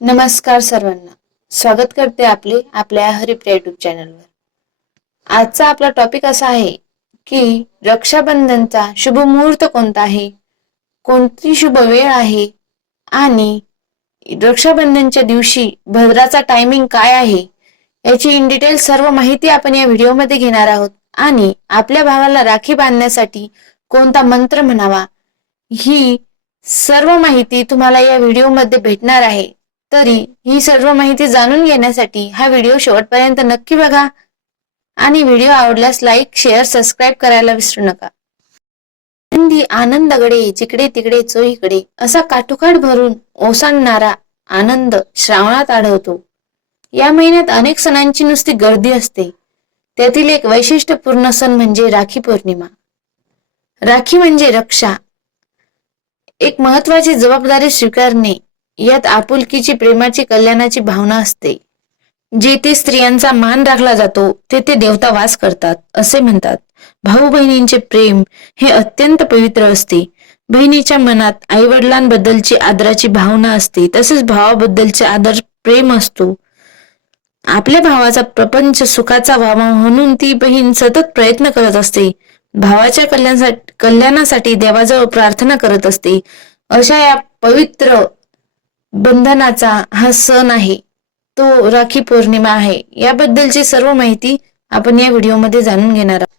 नमस्कार सर्वांना. स्वागत करते आपले आपल्या हरिप्रिया युट्यूब चॅनलवर आजचा आपला टॉपिक असा आहे की रक्षाबंधनचा शुभ मुहूर्त कोणता आहे? कोणती शुभ वेळ आहे? आणि रक्षाबंधनच्या दिवशी भद्राचा टायमिंग काय आहे? याची इन डिटेल सर्व माहिती आपण या व्हिडिओमध्ये घेणार आहोत. आणि आपल्या भावाला राखी बांधण्यासाठी कोणता मंत्र म्हणावा? ही सर्व माहिती तुम्हाला या व्हिडिओमध्ये भेटणार आहे. तरी ही सर्व माहिती जाणून घेण्यासाठी हा व्हिडिओ शेवटपर्यंत नक्की बघा. आणि व्हिडिओ आवडल्यास लाईक शेअर सबस्क्राईब करायला विसरू नका. आनंदी आनंदगडे जिकडे तिकडे चोहीकडे असा काठोकाठ भरून ओसांडणारा आनंद श्रावणात आढळतो. या महिन्यात अनेक सणांची नुसती गर्दी असते. त्यातील एक वैशिष्ट्यपूर्ण सण म्हणजे राखी पौर्णिमा. राखी म्हणजे रक्षा. एक महत्वाची जबाबदारी स्वीकारणे यात आपुलकीची प्रेमाची कल्याणाची भावना असते. जेथे स्त्रियांचा मान राखला जातो तेथे देवता वास करतात असे म्हणतात. भाऊ बहिणींचे प्रेम हे अत्यंत पवित्र असते. बहिणीच्या मनात आई वडिलांबद्दलची आदराची भावना असते तसेच भावाबद्दलचे आदर प्रेम असतो. आपल्या भावाचा प्रपंच सुखाचा व्हावा म्हणून ती बहीण सतत प्रयत्न करत असते. भावाच्या कल्याणासाठी कल्याणासाठी देवाजवळ प्रार्थना करत असते. अशा या पवित्र बंधनाचा हा सण आहे तो राखी पौर्णिमा आहे. याबद्दलची सर्व माहिती आपण या व्हिडिओमध्ये जाणून घेणार आहोत.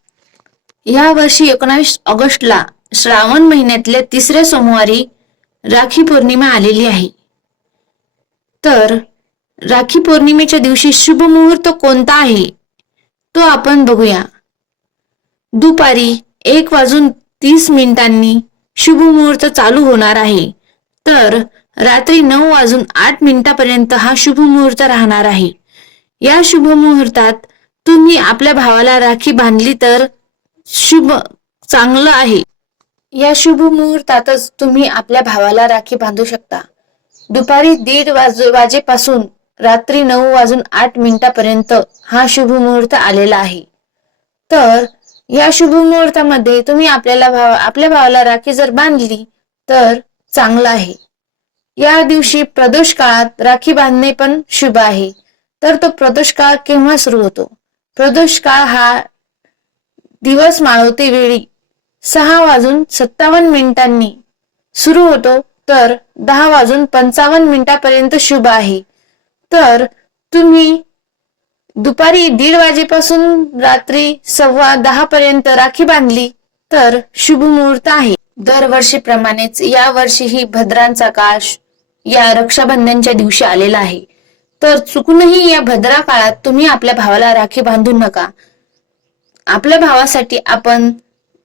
या वर्षी एकोणावीस ऑगस्टला श्रावण महिन्यातल्या तिसऱ्या सोमवारी राखी पौर्णिमा आलेली आहे. तर राखी पौर्णिमेच्या दिवशी शुभ मुहूर्त कोणता आहे तो आपण बघूया. दुपारी एक वाजून तीस मिनिटांनी शुभ मुहूर्त चालू होणार आहे. तर रात्री नऊ वाजून आठ मिनिटापर्यंत हा शुभ मुहूर्त राहणार आहे. या शुभ मुहूर्तात तुम्ही आपल्या भावाला राखी बांधली तर शुभ चांगलं आहे. या शुभ मुहूर्तातच तुम्ही आपल्या भावाला राखी बांधू शकता. दुपारी दीड वाज वाजेपासून रात्री नऊ वाजून आठ मिनिटापर्यंत हा शुभ मुहूर्त आलेला आहे. तर या शुभ मुहूर्तामध्ये तुम्ही आपल्याला भाव आपल्या भावाला राखी जर बांधली तर चांगलं आहे. या दिवशी प्रदोष काळात राखी बांधणे पण शुभ आहे. तर तो प्रदोष काळ केव्हा सुरू होतो? प्रदोष काळ हा दिवस माळवते वेळी सहा वाजून सत्तावन्न मिनिटांनी सुरू होतो तर दहा वाजून पंचावन्न मिनिटापर्यंत शुभ आहे. तर तुम्ही दुपारी दीड वाजेपासून रात्री सव्वा दहा पर्यंत राखी बांधली तर शुभ मुहूर्त आहे. दरवर्षीप्रमाणेच या वर्षीही भद्रांचा काळ या रक्षाबंधनच्या दिवशी आलेला आहे. तर चुकूनही या भद्रा काळात तुम्ही आपल्या भावाला राखी बांधू नका. आपल्या भावासाठी आपण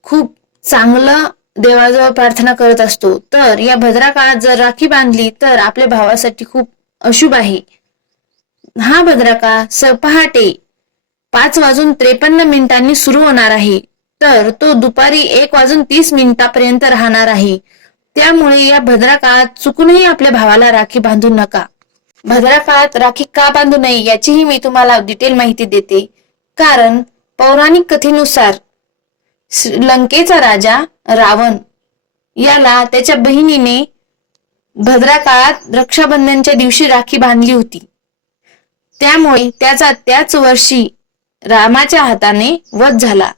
खूप चांगलं देवाजवळ प्रार्थना करत असतो. तर या भद्रा काळात जर राखी बांधली तर आपल्या भावासाठी खूप अशुभ आहे. हा भद्रा काळ स पहाटे पाच वाजून त्रेपन्न मिनिटांनी सुरू होणार आहे. तर तो दुपारी एक वाजून तीस मिनिटापर्यंत राहणार आहे. त्यामुळे या भद्रा काळात चुकूनही आपल्या भावाला राखी बांधू नका. भद्रा काळात राखी का बांधू नये याचीही मी तुम्हाला डिटेल माहिती देते. कारण पौराणिक कथेनुसार लंकेचा राजा रावण याला त्याच्या बहिणीने भद्रा काळात रक्षाबंधनच्या दिवशी राखी बांधली होती. त्यामुळे त्याचा त्याच वर्षी रामाच्या हाताने वध झाला.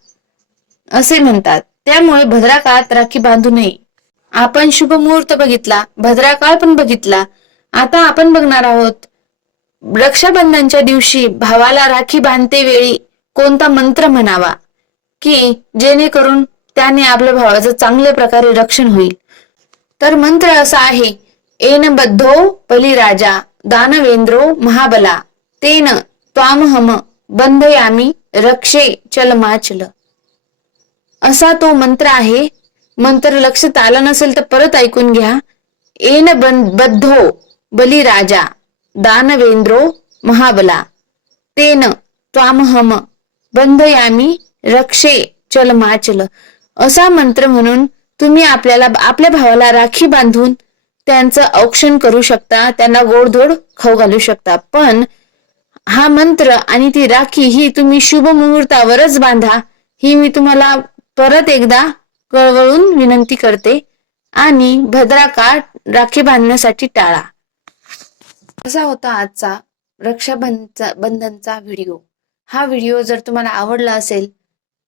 असे म्हणतात. त्यामुळे भद्रा काळात राखी बांधू नये. आपण शुभ मुहूर्त बघितला भद्राकाळ पण बघितला आता आपण बघणार आहोत रक्षाबंधनच्या दिवशी भावाला राखी बांधते वेळी कोणता मंत्र म्हणावा? की जेणेकरून त्याने आपल्या भावाचं चांगल्या प्रकारे रक्षण होईल. तर मंत्र असा आहे एन बद्धो बलिराजा दानवेंद्रो महाबला तेन त्वामहम बंधयामी रक्षे चलमाचल. असा तो मंत्र आहे मंत्र लक्षात आला नसेल तर परत ऐकून घ्या. एन बन- बद्धो बलिराजा दानवेंद्रो महाबला. तेन त्वामहम बंधयामी रक्षे चल माचल. असा मंत्र म्हणून तुम्ही आपल्याला आपल्या भावाला राखी बांधून त्यांचं औक्षण करू शकता त्यांना गोडधोड खाऊ घालू शकता. पण हा मंत्र आणि ती राखी ही तुम्ही शुभ मुहूर्तावरच बांधा. ही मी तुम्हाला परत एकदा कळवळून विनंती करते आणि भद्राकाळ राखी बांधण्यासाठी टाळा. असा होता आजचा रक्षाबंधनचा बंधनचा व्हिडिओ. हा व्हिडिओ जर तुम्हाला आवडला असेल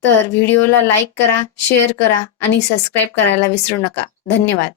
तर व्हिडिओला लाईक करा शेअर करा आणि सबस्क्राईब करायला विसरू नका. धन्यवाद.